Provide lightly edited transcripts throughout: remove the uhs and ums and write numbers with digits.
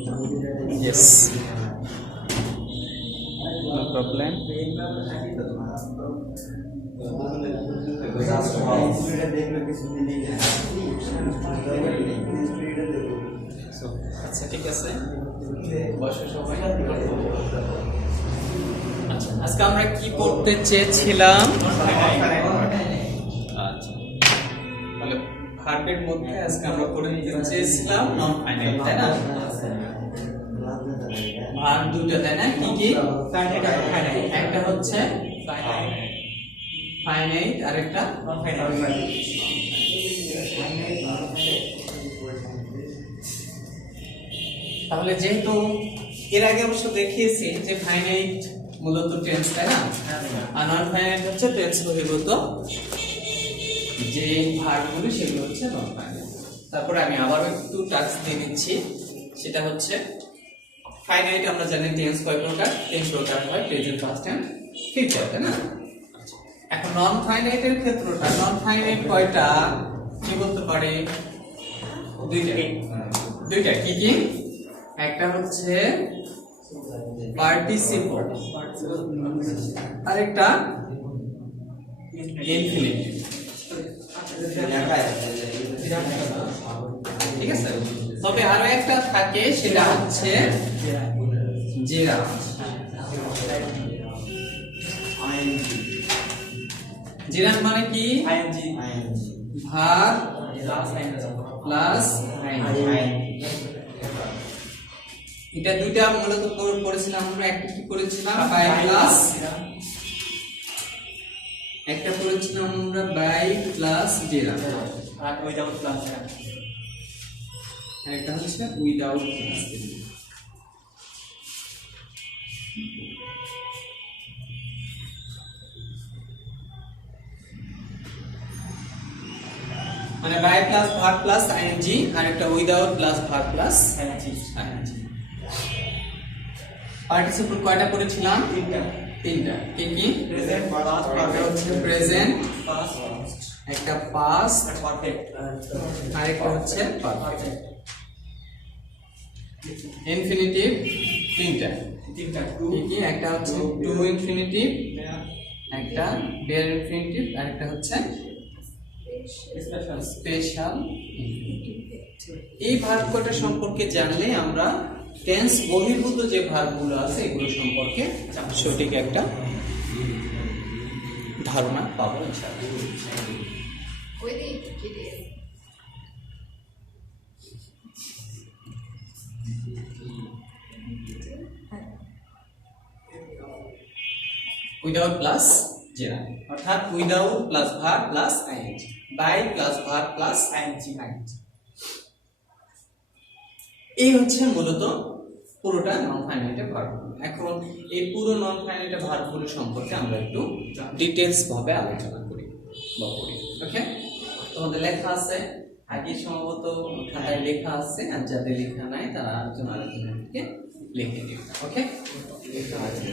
Yes. No problem. So, আচ্ছা ঠিক আছে বসো সবাই। আচ্ছা আজকে আমরা কি পড়তে চেয়েছিলাম? আচ্ছা তাহলে ভার্বের মধ্যে আজকে আমরা পড়তে চেয়েছিলাম নন ফাইনাইট, তাই না? ভার্ব দুটো, তাই না? কি কি? একটা হচ্ছে ফাইনাইট আর একটা নন ফাইনাইট। তাহলে যেহেতু এর আগে অবশ্য দেখিয়েছি যে ফাইনাইট মূলত টেন্স, তাই না? আর নন ফাইনাইট হচ্ছে টেন্স বহির্ভূত যে ভার্বগুলো, সেগুলো হচ্ছে নন ফাইনাইট। তারপরে আমি আবার একটু টাস্ক দিয়ে নিচ্ছি, সেটা হচ্ছে ফাইনাইট আমরা জানি টেন্স কয় প্রকার, তিন প্রকার হয়, প্রেজেন্ট, পাস্ট এন্ড ফিউচার, তাই না? এখন নন ফাইনাইটের ক্ষেত্রটা, নন ফাইনাইট কয়টা কি বলতে পারে? দুইটা। কি কি? একটা হচ্ছে পার্টিসিপল আর একটা ইনফিনিটিভ। ঠিক আছে, তবে আরো একটা থাকে, সেটা হচ্ছে জেরা। জেরা মানে কি? ভার্ব প্লাস এটা দুইটা মূলত পড়েছিলাম আমরা। একটা কি করেছিলাম? বাই প্লাস, একটা করেছিলাম আমরা বাই প্লাস জেরা, আর উইদাউট প্লাস, আর একটা হচ্ছে উইদাউট প্লাস। মানে by plus verb plus ING, আর একটা without plus verb plus ING. Participle কয়টা করেছিলাম? তিনটা। কি কি? প্রেজেন্ট, একটা হচ্ছে প্রেজেন্ট, একটা পাস্ট, আর একটা হচ্ছে পারফেক্ট। ইনফিনিটিভ তিনটা। কি কি? একটা হচ্ছে টু ইনফিনিটিভ, একটা বেয়ার ইনফিনিটিভ, আর একটা হচ্ছে স্পেশাল ইনফিনিটিভ। এই ভার্ব কয়টা সম্পর্কে জানলে আমরা টেন্স বহির্ভূত যে ভার্বগুলো আছে এগুলো সম্পর্কে সঠিক একটা ধারণা পাবো ইনশাআল্লাহ। উইদাউট প্লাস জেরা, অর্থাৎ without plus verb plus ING, by plus verb plus ING. এই হচ্ছে মূলত পুরোটা নন ফাইনাইটের ভার্ব। এখন এই পুরো নন ফাইনাইটের ভার্বগুলো সম্পর্কে আমরা একটু ডিটেইলস ভাবে আলোচনা করি বা পড়ি। ওকে, তোমাদের লেখা আছে, আগে সম্ভবত খাতায় লেখা আছে, আর যাদের লেখা নাই তারা আলোচনা থেকে লিখে দিবে। ওকে, লেখা আছে।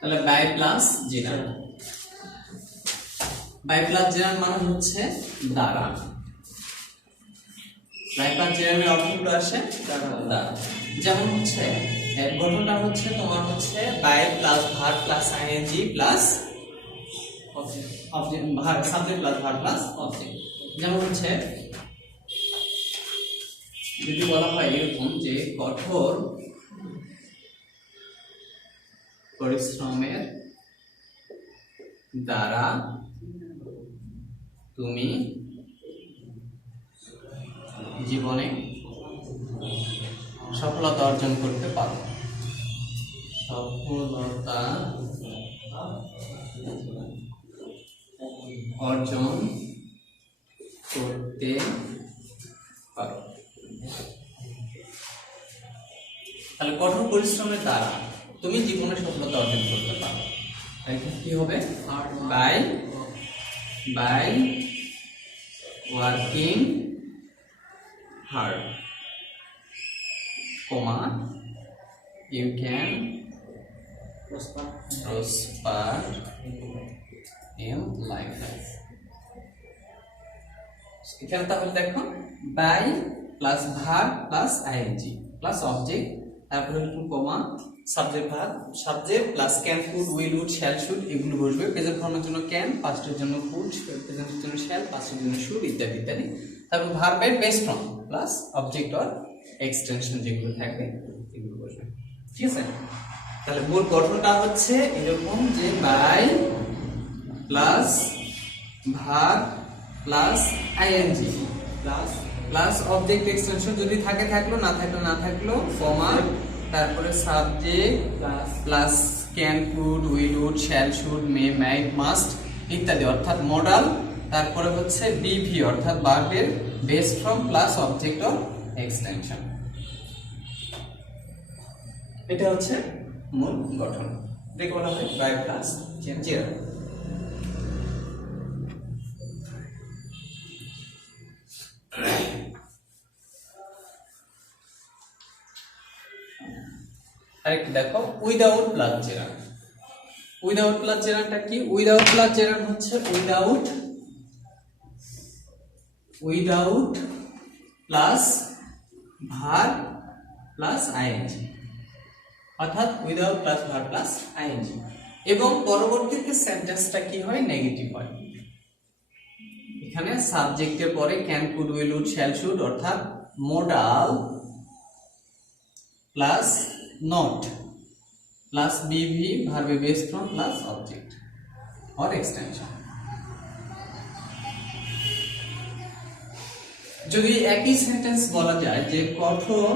তাহলে বাই প্লাস জেরা, বাই প্লাস জেরা মানে হচ্ছে দ্বারা। বাই প্লাস জেরার অর্থগুলো আসে দ্বারা। যেমন হচ্ছে এর গঠনটা হচ্ছে তোমার হচ্ছে by plus verb plus ING plus object, verb subject plus verb plus object. যেমন হচ্ছে যদি বলা হয় এরকম যে কঠোর পরিশ্রমের দ্বারা তুমি জীবনে সফলতা অর্জন করতে পারো। সফলতা অর্জন করতে পারো। তাহলে কঠোর পরিশ্রমের দ্বারা তুমি জীবনে সফলতা অর্জন করতে পারো। কি হবে? By working hard. comma you can prosper in life. এখানে তাহলে দেখো by plus verb plus ing plus object, তারপরে হলো comma subject verb, subject plus can, could, will, would, shall, should এগুলো বসবে। প্রেজেন্ট ফর্মের জন্য ক্যান, পাস্টের জন্য কুড, প্রেজেন্টের জন্য শ্যাল, পাস্টের জন্য শুড ইত্যাদি ইত্যাদি। তারপর ভার্বের base form plus object or extension যেগুলো থাকবে এগুলো বসবে। ঠিক আছে, তাহলে মূল গঠনটা হচ্ছে এরকম যে by plus verb plus ING plus object extension, যদি থাকে থাকলো, না থাকলো না থাকলো, কমা, তারপরে subject plus can, could, will, would, shall, should, may, might, must ইত্যাদি অর্থাৎ মডাল, তারপরে হচ্ছে বিভি অর্থাৎ ভার্বের base form plus object or extension. এটা হচ্ছে মূল গঠন, দেখে বলা হয় বাই প্লাস জেনারেল। আরেকটা দেখো without plus gerund. Without plus জেরারটা কি? উইদাউট প্লাস জেরার হচ্ছে without plus verb plus ING, অর্থাৎ without plus verb plus ING, এবং পরবর্তীতে সেন্টেন্সটা কি হয়? নেগেটিভ হয়। এখানে সাবজেক্টের পরে can, could, will, would, shall, should অর্থাৎ মোডাল প্লাস নট প্লাস বিভি ভার্বে base form plus object or extension. যদি একই সেন্টেন্স বলা যায় যে কঠোর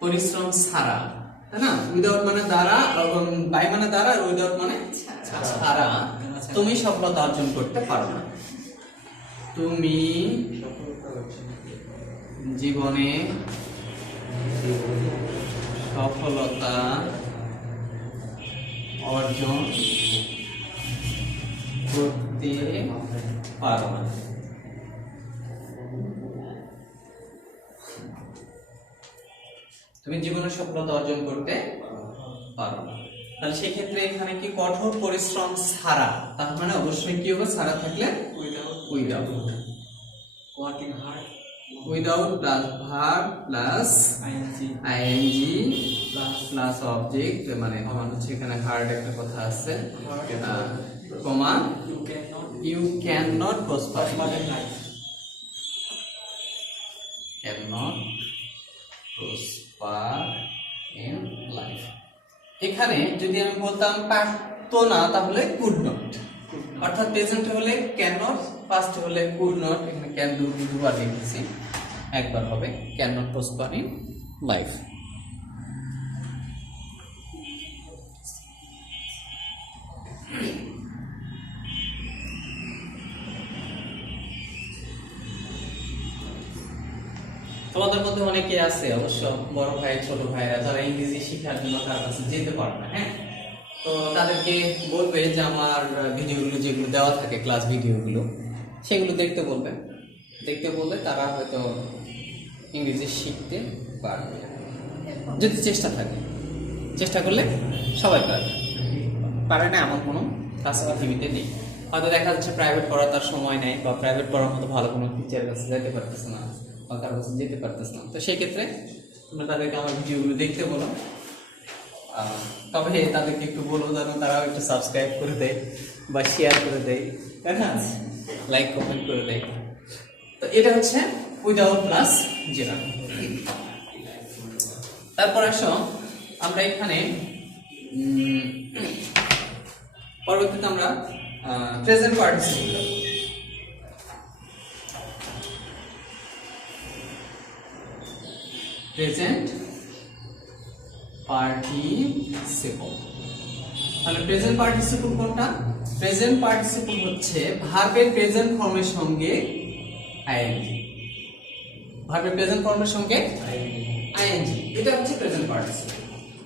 পরিশ্রম ছাড়া, তাই না? উইদাউট মানে দ্বারা, বাই মানে দ্বারা, আর উইদাউট মানে ছাড়া তুমি সফলতা অর্জন করতে পারো না। তুমি জীবনে সফলতা অর্জন করতে পারো না। তুমি জীবনে সফলতা অর্জন করতে পারো না। তাহলে সেই ক্ষেত্রে এখানে কি কঠোর পরিশ্রম ছাড়া, তার মানে অবশ্যই কি হবে? ছাড়া থাকলে without plus verb plus ING plus object, মানে তোমার হচ্ছে এখানে হার্ড একটা কথা আছে, comma you can not prosper in life, can not prosper in life. এখানে যদি আমি বলতাম পারতো না, তাহলে কুড নট, অর্থাৎ প্রেজেন্ট হলে ক্যান নট, পাস্ট হলে কুড নট। এখানে ক্যান দুবার লিখেছি, একবার হবে can not prosper in life. তোমাদের মধ্যে অনেকে আছে অবশ্য বড় ভাই ছোট ভাইরা যারা ইংরেজি শেখার জন্য তার কাছে যেতে পারে না, হ্যাঁ, তো তাদেরকে বলবে যে আমার ভিডিওগুলো যেগুলো দেওয়া থাকে ক্লাস ভিডিওগুলো সেগুলো দেখতে বলবে। দেখতে বললে তারা হয়তো ইংরেজি শিখতে পারবে, যদি চেষ্টা থাকে। চেষ্টা করলে সবাই পারবে, পারে না এমন কোনো কাজ পৃথিবীতে নেই। হয়তো দেখা যাচ্ছে প্রাইভেট পড়ার তার সময় নেই, বা প্রাইভেট পড়ার মতো ভালো কোনো টিচারের কাছে যেতে পারতেছে না, বা কারোর কাছে যেতে পারতেছে না। তো সেই ক্ষেত্রে তোমরা তাদেরকে আমার ভিডিওগুলো দেখতে বলো, তবে তাদেরকে একটু বলবো যেন তারাও একটু সাবস্ক্রাইব করে দেয় বা শেয়ার করে দেয়, তাই না, লাইক কমেন্ট করে দেয়। তো এটা হচ্ছে উইদাউট প্লাস জেরার। তারপর আসো আমরা এখানে পরবর্তীতে আমরা প্রেজেন্ট পার্টিসিপল। প্রেজেন্ট পার্টিসিপল, তাহলে প্রেজেন্ট পার্টিসিপল কোনটা? প্রেজেন্ট পার্টিসিপল হচ্ছে ভার্বের প্রেজেন্ট ফর্মের সঙ্গে আইএনজি, ভার্বের প্রেজেন্ট ফর্মের সঙ্গে আইএনজি, এটা হচ্ছে প্রেজেন্ট পার্টিসিপল।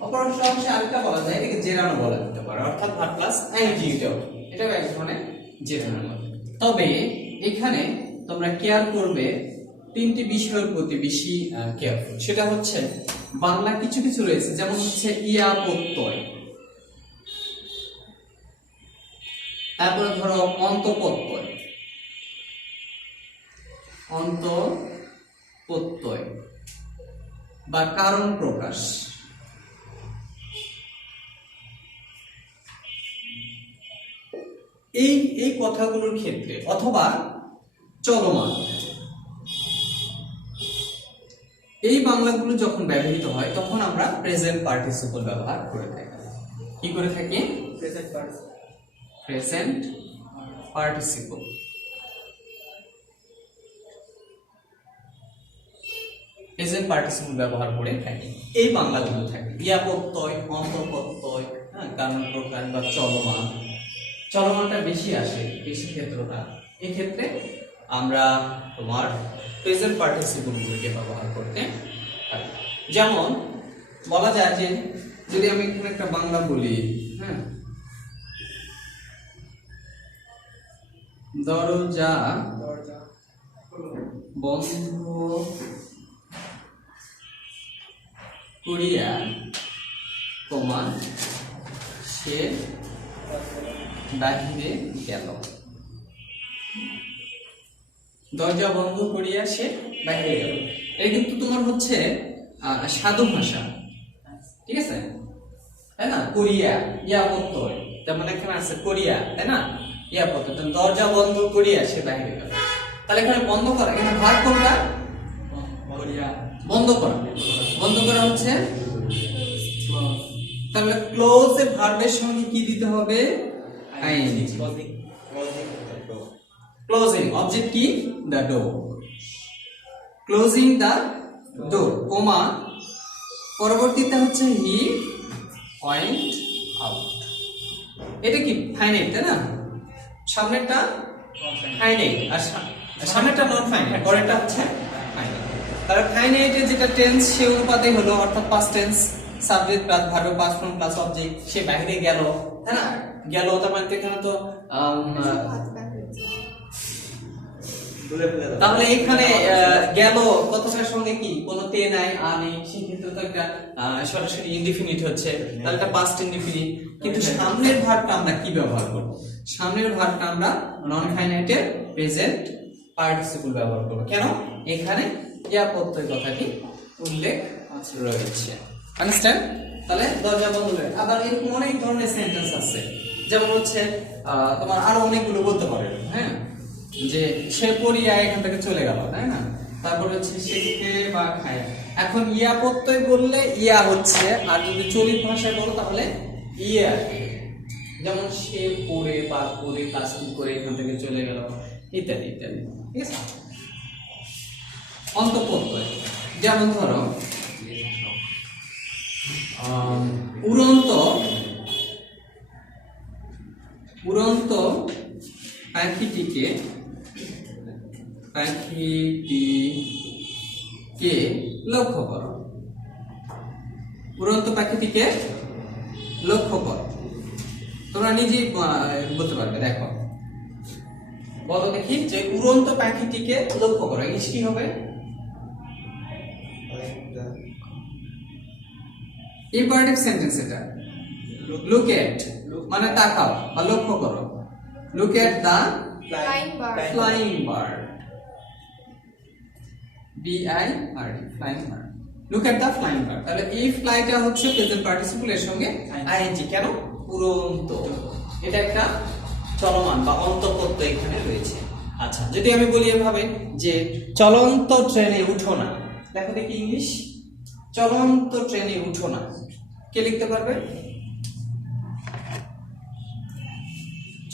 অপর অংশে আরেকটা বলা যায়, এটাকে জেরানো বলা যেতে পারে, অর্থাৎ ভার্ব প্লাস আইএনজি, এটাও এক ধরনের জেরানোর মতো। তবে এখানে তোমরা কেয়ার করবে তিনটি বিষয়ের প্রতি বেশি কেয়ারফুল। সেটা হচ্ছে বাংলা কিছু কিছু রয়েছে, যেমন হচ্ছে ইয়া প্রত্যয়, তারপরে ধরো অন্তঃপ্রত্যয়, অন্তঃপ্রত্যয় বা কারণ প্রকাশ। এই কথাগুলোর ক্ষেত্রে অথবা চলমান, এই বাংলাগুলো যখন ব্যবহৃত হয় তখন আমরা প্রেজেন্ট পার্টিসিপল ব্যবহার করে থাকি। কি করে থাকি? Present participle. প্রেজেন্ট পার্টিসিপল ব্যবহার করে থাকি। এই বাংলাগুলো থাকে ইয়া প্রত্যয়, অন্তঃপ্রত্যয়, কারণ প্রকাশ বা চলমান। চলমানটা বেশি আসে, বেশি ক্ষেত্রটা। এই ক্ষেত্রে আমরা তোমার প্রেজেন্ট পার্টিসিপল গুলোকে ব্যবহার করতে পারি। যেমন বলা যায় যে যদি আমি এখানে একটা বাংলা বলি, দরজা বন্ধ করিয়া কমা সে বাহিরে গেল। দরজা বন্ধ করিয়া সে বাহিরে গেল, এটা কিন্তু তোমার হচ্ছে সাধু ভাষা, ঠিক আছে, তাই না? করিয়া ইয়া প্রত্যয়, যেমন এখানে আছে করিয়া, তাই না? ইয়া প্রত্যয়, দরজা বন্ধ করিয়া সে বাহিরে গেল। তাহলে এখানে বন্ধ করা, এখানে ভাগ কোনটা? বন্ধ করা। বন্ধ করা হচ্ছে, তাহলে ক্লোজ এর ভার্বের সঙ্গে কি দিতে হবে? আইএনজি। ক্লোজিং অবজেক্ট কি? The door. Closing the door, comma পরবর্তীতে হচ্ছে হি ওয়েন্ট আউট। এটা কি ফাইনাইট, তাই না? সামনেরটা ফাইনাইট আর সামনেরটা নন ফাইনাইট, পরেরটা হচ্ছে ফাইনাইট। তাহলে ফাইনাইটের যেটা টেন্স সে অনুপাতে হলো, অর্থাৎ past tense, subject plus verb past form plus object, সে বাইরে গেল, তাই না? গেল তার মানে এখানে তো তাহলে এখানে গেল কথাটার সঙ্গে কি কোনো তে নাই, আ নেই, সেক্ষেত্রে তো একটা সরাসরি ইনডিফিনিট হচ্ছে, তাহলে এটা পাস্ট ইনডিফিনিট। কিন্তু সামনের ভার্বটা আমরা কি ব্যবহার করব? সামনের ভার্বটা আমরা নন ফাইনাইটের প্রেজেন্ট পার্টিসিপল ব্যবহার করব। কেন? এখানে ইয়া প্রত্যয় কথাটি উল্লেখ রয়েছে। আন্ডারস্ট্যান্ড? তাহলে দরজা বন্ধ করে, আবার এরকম অনেক ধরনের সেন্টেন্স আছে, যেমন হচ্ছে তোমার আরো অনেকগুলো বলতে পারে, হ্যাঁ, যে সে পড়িয়া এখান থেকে চলে গেল, তাই না? তারপর হচ্ছে সে খেয়ে বা খায়। এখন ইয়া প্রত্যয় বললে ইয়া হচ্ছে, আর যদি চলিত ভাষায় বলো তাহলে ইয়া। যেমন সে পড়ে বা পড়ে কাজ করে এখান থেকে চলে গেল, ইত্যাদি ইত্যাদি, ঠিক আছে? অন্তঃপ্রত্যয়, যেমন ধরো উড়ন্ত পাখিটিকে লক্ষ্য করো। উড়ন্ত পাখিটিকে লক্ষ্য করো, তোমরা নিজেই বলতে পারবে। দেখো, বলো দেখি যে উড়ন্ত পাখিটিকে লক্ষ্য করো, ইংলিশ কি হবে? ইম্পারেটিভ সেন্টেন্স এটা। লুক এট মানে তাকাও বা লক্ষ্য করো। Look at the flying bird, BIRD, flying bird. Look at the flying bird. তাহলে এই ফ্লাইটা হচ্ছে প্রেজেন্ট পার্টিসিপল, এর সঙ্গে আইএনজি। কেন? উড়ন্ত, এটা একটা চলমান বা অন্তঃপ্রত্যয় এখানে রয়েছে। আচ্ছা, যদি আমি বলি এভাবে যে চলন্ত ট্রেনে উঠো না, দেখো দেখি ইংলিশ, চলন্ত ট্রেনে উঠো না, কে লিখতে পারবে?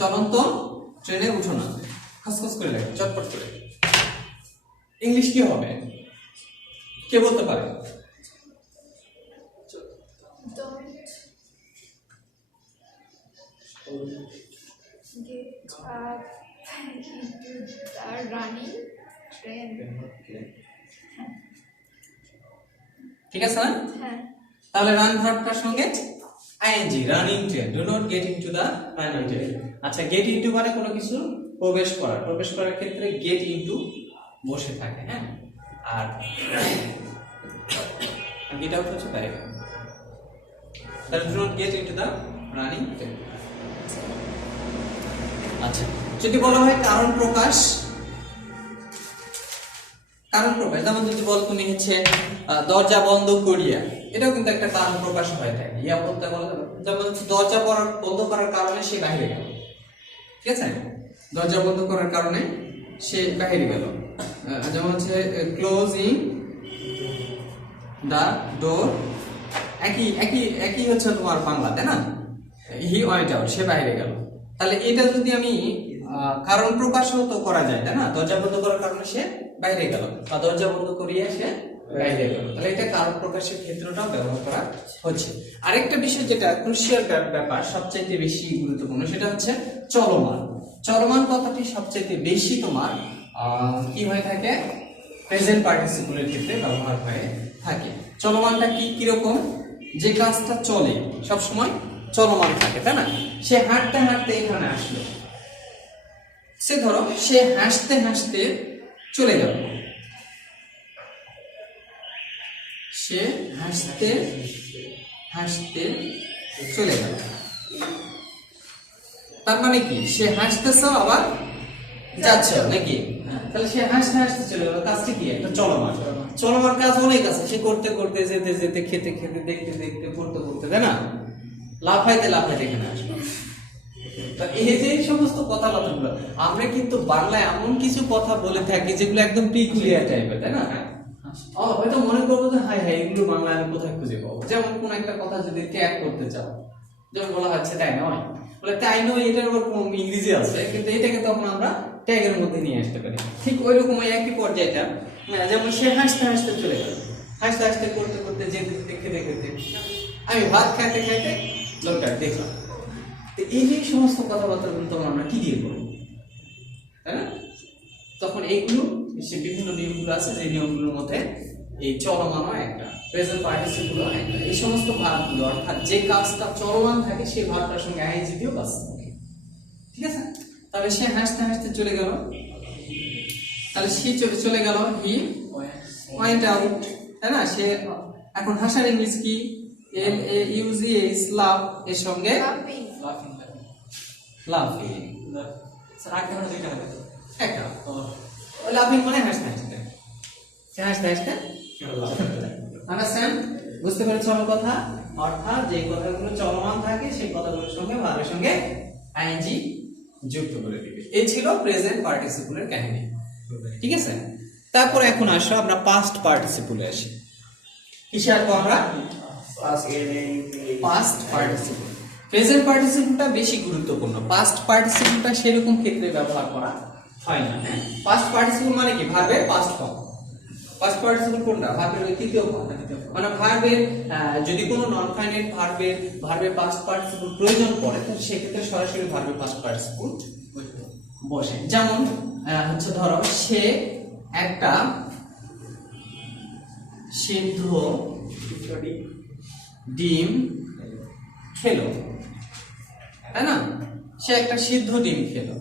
চলন্ত ট্রেনে উঠো না, খসখস করে লেখো, চটপট করে। ইংলিশ কি হবে? কে বলতে পারে? ঠিক আছে না? তাহলে রান ভার্বটার সঙ্গে ING, running train. Do not get into the running train. আচ্ছা, গেট ইনটু মানে কোনো কিছু প্রবেশ করার ক্ষেত্রে গেট ইনটু বসে থাকে, হ্যাঁ, আর গেট আউট হচ্ছে বাইরে। That do not get into the running table. আচ্ছা, যদি বলা হয় কারণ প্রকাশ, যেমন যদি বল তুমি হচ্ছে দরজা বন্ধ করিয়া, এটাও কিন্তু একটা কারণ প্রকাশ হয়ে থাকে। ইয়া বলতে বলা যাবে যেমন দরজা বন্ধ করার কারণে সে বাইরে গেল, ঠিক আছে, দরজা বন্ধ করার কারণে সে বাইরে গেল। যেমন হচ্ছে ক্লোজিং দা ডোর, একই হচ্ছে তোমার বাংলা, তাই না? হি ওয়েন্ট আউট, সে বাইরে গেল। তাহলে এটা যদি আমি কারণ প্রকাশও তো করা যায়, তাই না? দরজা বন্ধ করার কারণে সে বাইরে গেল, বা দরজা বন্ধ করিয়ে সে বাইরে গেল, তাহলে এটা কারণ প্রকাশের ক্ষেত্রটাও ব্যবহার করা হচ্ছে। আরেকটা বিষয় যেটা ক্রুশিয়াল ব্যাপার, সবচাইতে বেশি গুরুত্বপূর্ণ, সেটা হচ্ছে চলমান কথাটি সবচাইতে বেশি তোমার কি হয়ে থাকে, প্রেজেন্ট পার্টিসিপলের ক্ষেত্রে ব্যবহার হয়ে থাকে। চলমানটা কিরকম, যে কাজটা চলে সব সময় চলমান থাকে, তাই না? সে হাঁটতে হাঁটতে এখানে আসলো, সে ধরো সে হাসতে হাসতে চলে গেল, সে হাসতে হাসতে চলে গেল। তার মানে কি, সে হাসতেছে আবার যাচ্ছে নাকি? তাহলে সে হাসতে হাসতে চলে গেল, কাজটি কি, একটা চলমান কাজ অনেক আছে, সে করতে করতে, যেতে যেতে, খেতে খেতে, দেখতে দেখতে, পড়তে পড়তে, তাই না? লাফাইতে লাফাইতে এখানে আসবে। এই যে সমস্ত কথাবার্তাগুলো আমরা কিন্তু বাংলায় এমন কিছু কথা বলে থাকি যেগুলো একদম পিকুলিয়ার টাইপের, তাই না? হয়তো মনে করবো যে হাই এগুলো বাংলায় আমি কোথায় খুঁজে পাবো। যেমন কোন একটা কথা যদি ট্যাগ করতে চাও, যেমন বলা হচ্ছে তাই নয়, বলে তাই নয়, এটার উপর কোন ইংরেজি আছে, কিন্তু এটাকে তখন আমরা ট্যাগের মধ্যে নিয়ে আসতে পারি। ঠিক ওই রকম একই পর্যায়টা, যেমন সে হাসতে হাসতে চলে গেল, হাসতে হাসতে করতে করতে, যেতে যেতে, খেতে খেতে, আমি ভাত খাইতে খাইতে লোকটা দেখলাম। এই যে সমস্ত কথাবার্তা তখন আমরা কি দিয়ে করবো, তাই না? তখন এইগুলো বিভিন্ন নিয়মগুলো আছে, যে নিয়মগুলোর মধ্যে এই চলমানও একটা, প্রেজেন্ট পার্টিসিপল একটা। এই সমস্ত ভাবগুলো, অর্থাৎ যে কাজটা চলমান থাকে সেই ভাবটার সঙ্গে আইএনজি দিয়েও কাজ থাকে, ঠিক আছে? তাহলে সে হাসতে হাসতে চলে গেল, তাহলে সে চলে গেল, হি ওয়েন্ট আউট, তাই না? সে এখন হাসার ইংলিশ কি, LAUGH, লাভ, এর সঙ্গে লাফিং, স্যার আগে আমরা দুইটা হবে তো একটা, ও লাফিং মানে হাসতে হাসতে, হাসতে হাসতে, আন্ডারস্ট্যান্ড? বুঝতে পেরেছো আমার কথা? অর্থাৎ যে কথাগুলো চলমান থাকে সেই কথাগুলোর সঙ্গে ভার্বের সঙ্গে আইএনজি যুক্ত করে দিবে। এই ছিল প্রেজেন্ট পার্টিসিপলের কাহিনী, ঠিক আছে? তারপর এখন আসো আমরা পাস্ট পার্টিসিপলে আসি। কিসে আসবো আমরা? Past participle. প্রেজেন্ট পার্টিসিপলটা বেশি গুরুত্বপূর্ণ, পাস্ট পার্টিসিপলটা সেরকম ক্ষেত্রে ব্যবহার করা হয় না। পাস্ট পার্টিসিপল মানে কি, ভার্বের পাস্ট ফর্ম। পাস্ট পার্টিসিপল কোনটা? ভার্বের তৃতীয় ফর্ম। মানে ভার্বের যদি কোনো নন ফাইনাইট ভার্বের পাস্ট পার্টিসিপল প্রয়োজন পড়ে, তাহলে সেক্ষেত্রে সরাসরি ভার্বের পাস্ট পার্টিসিপল বসে। যেমন হচ্ছে ধরো সে একটা সিদ্ধ ডিম খেলো, তাই না? সে একটা সিদ্ধ ডিম খেলো।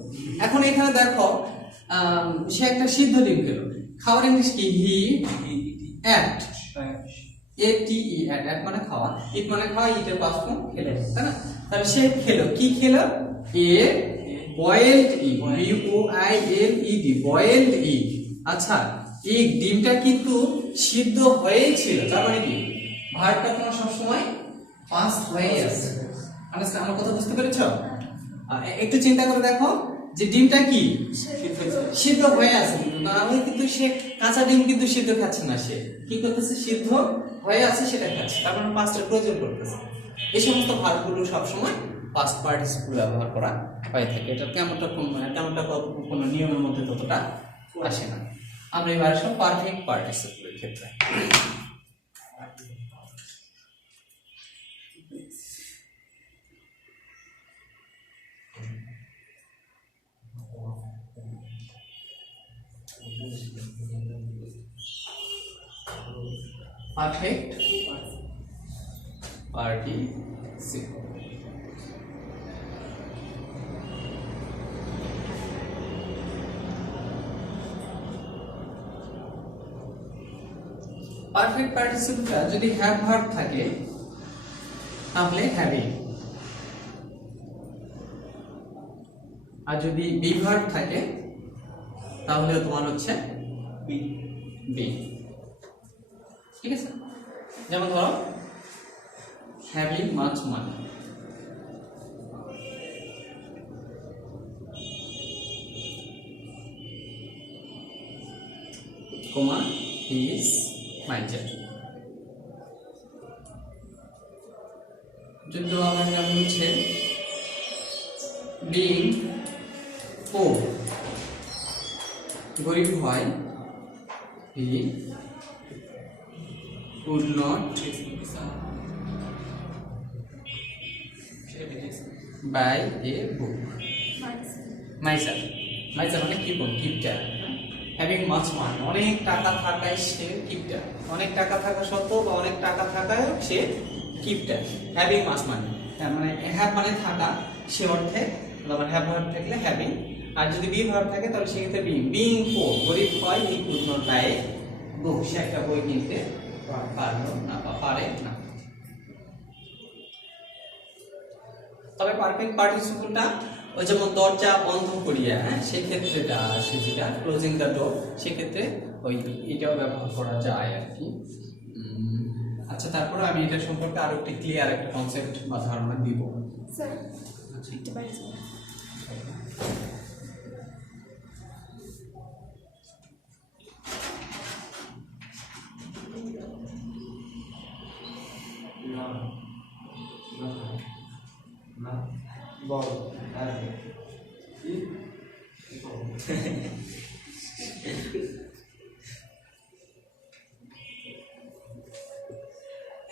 এখন এখানে দেখো সে একটা সিদ্ধ ডিম খেলো, খাওয়ার ইংলিশ কি, হি এট, ATE, এট মানে খাওয়া, ইট মানে খাওয়া, ইটের পাস্ট ফর্ম খেলো, তাই না? তাহলে সে খেলো, কি খেলো, a boiled egg, BOILED, boiled egg. আচ্ছা, এগ ডিমটা কিন্তু সিদ্ধ হয়েই ছিল, তার মানে কি ভার্বটা তোমার সবসময় পাস্ট হয়ে আছে। আমার কথা বুঝতে পেরেছো? একটু চিন্তা করে দেখো যে ডিমটা কি সিদ্ধ হয়ে আছে, কিন্তু না হলে কিন্তু সে কাঁচা ডিম কিন্তু সিদ্ধ খাচ্ছে না, সে কি করতেছে, সিদ্ধ হয়ে আছে সেটা খাচ্ছে, তার মানে পাস্টের প্রয়োজন করতেছে। এই সমস্ত ভার্বগুলো সবসময় পাস্ট পার্টিসিপল ব্যবহার করা হয়ে থাকে। এটা তেমনটা কোনো নিয়মের মধ্যে ততটা আসে না। আমরা এবার আসব পারফেক্ট পার্টিসিপলের ক্ষেত্রে। পারফেক্ট পার্টিসিপল পারফেক্ট পার্টিসিপলটা যদি হ্যাভ ভার্ব থাকে তাহলে হ্যাভিং, আর যদি বি ভার্ব থাকে তাহলে তোমার হচ্ছে বি। ঠিক আছে, যেমন ধরো having much money, comma he is my child. যদি আমার নাম হচ্ছে বিং পোর, গরিব হয়, হি would not buy a book myself মানে কিপটা। হ্যাভিং মাচ মানি অনেক টাকা থাকায় সে কিপটা, অনেক টাকা থাকা সত্ত্বেও বা অনেক টাকা থাকায় সে কিপটা। হ্যাভিং মাচ মানি মানে হ্যাভ মানে থাকা, সে অর্থে আবার হ্যাভ ভার্ব থাকলে হ্যাভিং, আর যদি বি ভার্ব থাকে তাহলে সেক্ষেত্রে বিং পোর, গরিব হয়, হি কুড নট বাই এ বুক, সে একটা বই কিনতে পারলো না বা পারে না। তবে পারফেক্ট পার্টিসিপলটা ওই যেমন দরজা বন্ধ করিয়া, হ্যাঁ সেই ক্ষেত্রে যেটা আসে, যেটা ক্লোজিং দ্য ডোর, সেক্ষেত্রে ওই এটাও ব্যবহার করা যায় আর কি। আচ্ছা, তারপরে আমি এটা সম্পর্কে আরো একটি ক্লিয়ার একটা কনসেপ্ট বা ধারণা দিব। Sir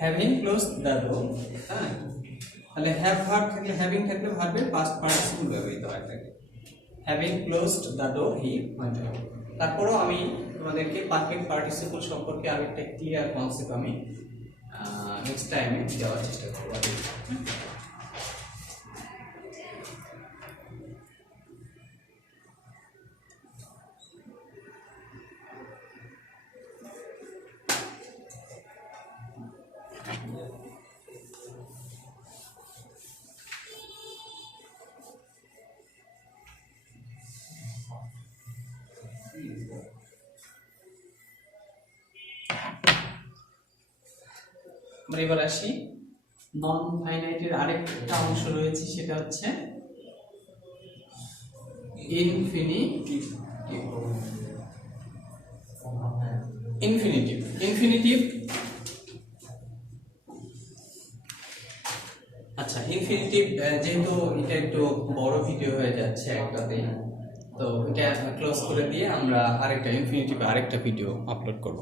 having closed the door, হ্যাঁ তাহলে হ্যাভ ভার্ব থাকলে, হ্যাভিং থাকলে ভার্বের পাস্ট পার্টিসিপল ব্যবহৃত হয় থাকে। Having closed the door he went out. তারপরেও আমি তোমাদেরকে পারফেক্ট পার্টিসিপল সম্পর্কে আরেকটা ক্লিয়ার কনসেপ্ট আমি নেক্সট টাইমে দেওয়ার চেষ্টা করবো। আমরা এবার আসি নন ফাইনাইটের আরেকটা অংশ রয়েছে, সেটা হচ্ছে ইনফিনিটিভ। আচ্ছা, ইনফিনিটিভ যেহেতু এটা একটু বড় ভিডিও হয়ে যাচ্ছে একটাতে, তো এটা ক্লোজ করে দিয়ে আমরা আরেকটা ইনফিনিটিভ আরেকটা ভিডিও আপলোড করব।